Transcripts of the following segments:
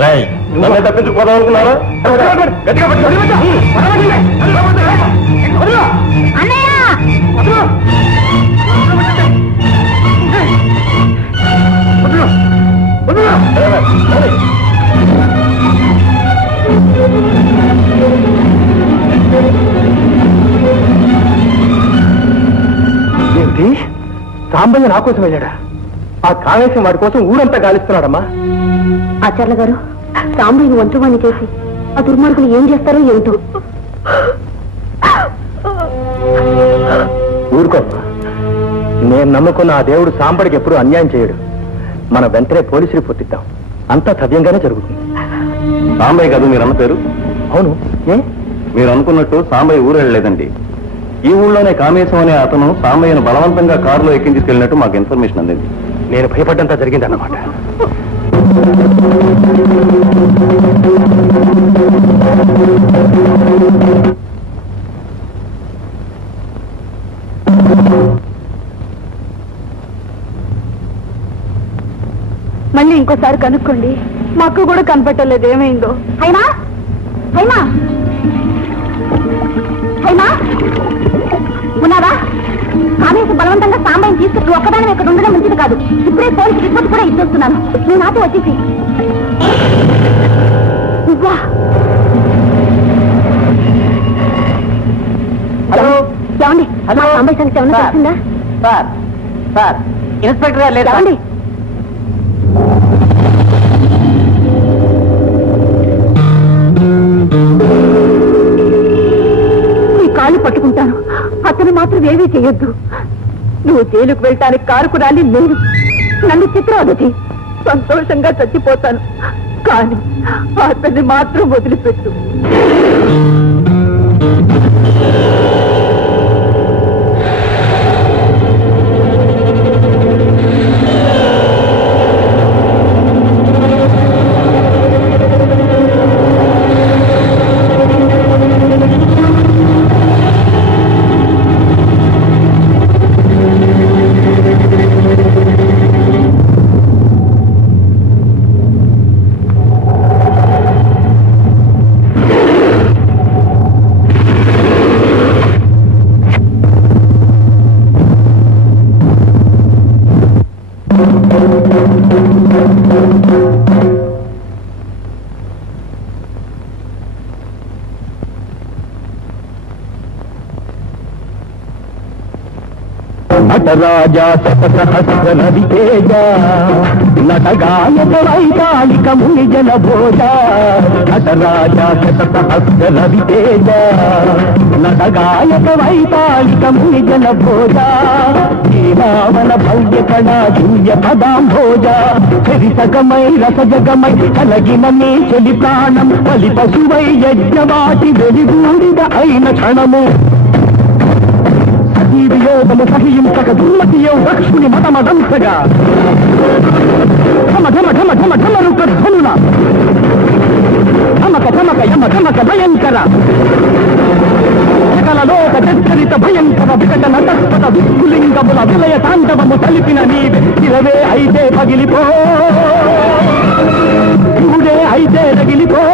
నన్నే తప్పించుకోదాం అనుకున్నారా? ఏమిటి? సాంబయ్య నా కోసం వెళ్ళాడా? ఆ కావేశం వాడి కోసం ఊరంతా గాలిస్తున్నాడమ్మా. ఆచార్య గారు, సాంబయ్యను వంటవాణ్ణి చేసి ఆ దుర్మార్గులు ఏం చేస్తారో ఏమిటో. ఊరుకోమ్మా. నేను నమ్ముకున్న ఆ దేవుడు సాంబడికి ఎప్పుడూ అన్యాయం చేయడు. మన వెంటనే పోలీసు రిపోర్ట్ ఇద్దాం. అంతా సవ్యంగానే జరుగుతుంది. సాంబయ్య కాదు మీరు అన్న పేరు? అవును. ఏ మీరు అనుకున్నట్టు సాంబయ్య ఊరు వెళ్ళలేదండి. ఈ ఊళ్ళోనే కామేశం అనే అతను సాంబయ్యను బలవంతంగా కారులో ఎక్కించుకెళ్ళినట్టు మాకు ఇన్ఫర్మేషన్ అందింది. నేను భయపడ్డంతా జరిగిందన్నమాట. మళ్ళీ ఇంకోసారి కనుక్కోండి. మాకు కూడా కనపట్టలేదు ఏమైందో. అయినా అయినా అయినా ఉన్నావా? కామేశం బలవంతంగా సాంబయ్యని తీసుకు ఒక్కదాని ఇక్కడ ఉండడం మంచిది కాదు. ఇప్పుడే పోలీసు రిపోర్ట్ కూడా ఇచ్చేస్తున్నాను. నువ్వు నాతో వచ్చేసి. హలో ఏమండి? హలో, సాంబయ్య సంగతి ఏమన్నా తెలిసిందా? సార్ సార్ ఇన్స్పెక్టర్ గారు లేదా? ఏమండి? కాళ్ళు పట్టుకుంటాను. అతను మాత్రం ఏమీ చేయొద్దు. నువ్వు జైలుకు వెళ్ళటానికి కారుకురాలి నేను. నన్ను చిత్రవదటి సంతోషంగా చచ్చిపోతాను. కానీ అతన్ని మాత్రం వదిలిపెట్టు. నటరాజా శతసహస్ర నదితేజ నటగాయక వైతాళిక ముని జన భోజ. నటరాజా శతసహస్ర నదితేజ నటగాయక వైతాళిక ముని జన భోజ. జీవావన భవ్య కళా జూయ పదాంభోజ. చరిసగమై రసజగమై కలగిన నీ చెలి ప్రాణం బలి పశువై యజ్ఞవాటి వెలిగూడిద అయిన క్షణము. వియోగము సహించక దుర్మతియో లక్ష్మిని మతమదంసగా ఢమ ఢమ ఢమ ఢమ ఢమరుక ధ్వనుల ధమక ధమక యమ ధమక భయంకర సకలలోక జర్జరిత భయంకర వికటన తస్పత విస్ఫులింగముల విలయ తాండవము తలిపిన నీవే. ఇరవే అయితే పగిలిపో, ఇవుడే అయితే రగిలిపో.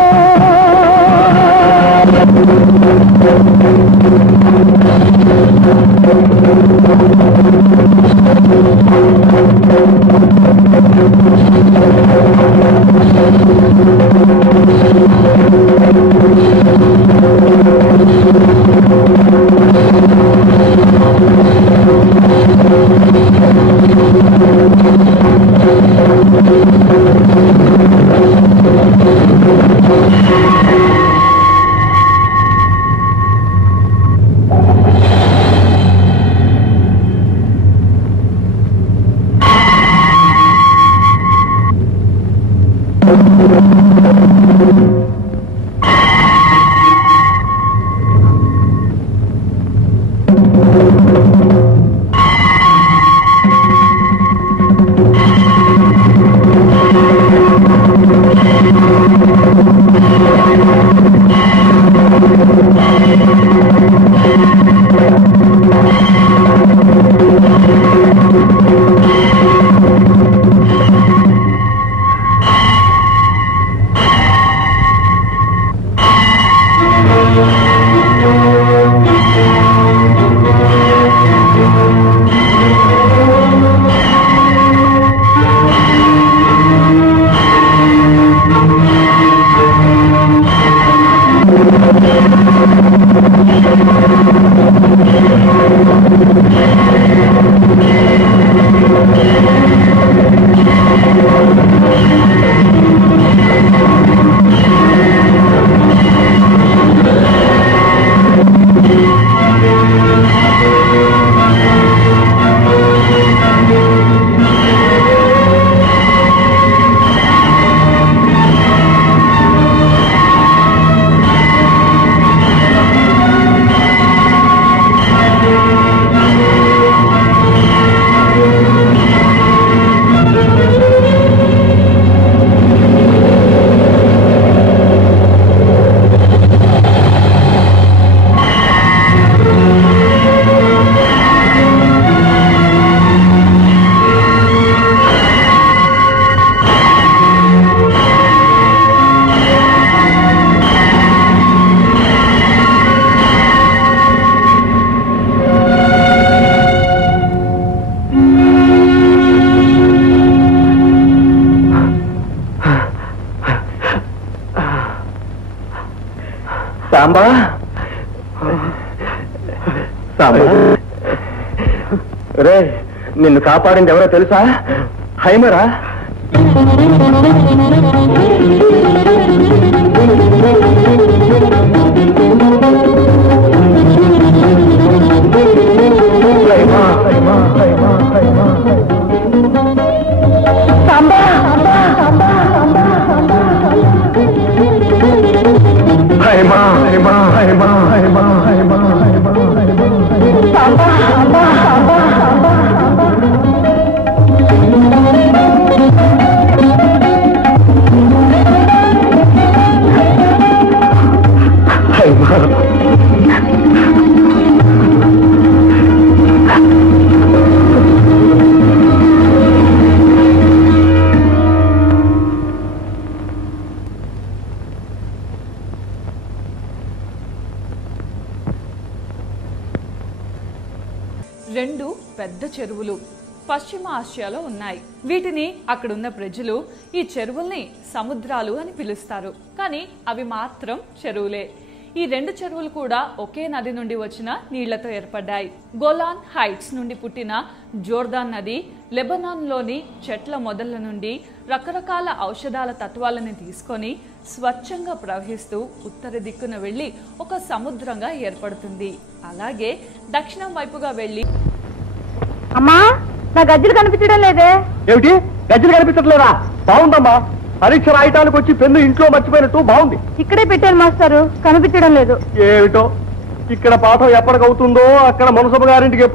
సాంబా సాంబా రే నిన్ను కాపాడింది ఎవరో తెలుసా? హైమరా. రెండు పెద్ద చెరువులు పశ్చిమ ఆసియాలో ఉన్నాయి. వీటిని అక్కడున్న ప్రజలు ఈ చెరువుల్ని సముద్రాలు అని పిలుస్తారు. కానీ అవి మాత్రం చెరువులే. ఈ రెండు చెరువులు కూడా ఒకే నది నుండి వచ్చిన నీళ్లతో ఏర్పడ్డాయి. గోలాన్ హైట్స్ నుండి పుట్టిన జోర్దాన్ నది లెబనాన్లోని చెట్ల మొదళ్ల నుండి రకరకాల ఔషధాల తత్వాలను తీసుకొని స్వచ్ఛంగా ప్రవహిస్తూ ఉత్తర దిక్కున వెళ్లి ఒక సముద్రంగా ఏర్పడుతుంది. అలాగే దక్షిణం వైపుగా వెళ్లి అమ్మా నా గజ్జలు కనిపించడం లేదే. ఏమిటి గజ్జలు కనిపించట్లేదా? బాగుందమ్మా. పరీక్ష రాయటానికి వచ్చి పెన్ను ఇంట్లో మర్చిపోయినట్టు బాగుంది. ఇక్కడే పెట్టాను మాస్టారు, కనిపించడం లేదు. ఏమిటో ఇక్కడ పాఠం ఎప్పటికవుతుందో అక్కడ మనసమ్మ గారింటికి ఎప్పుడు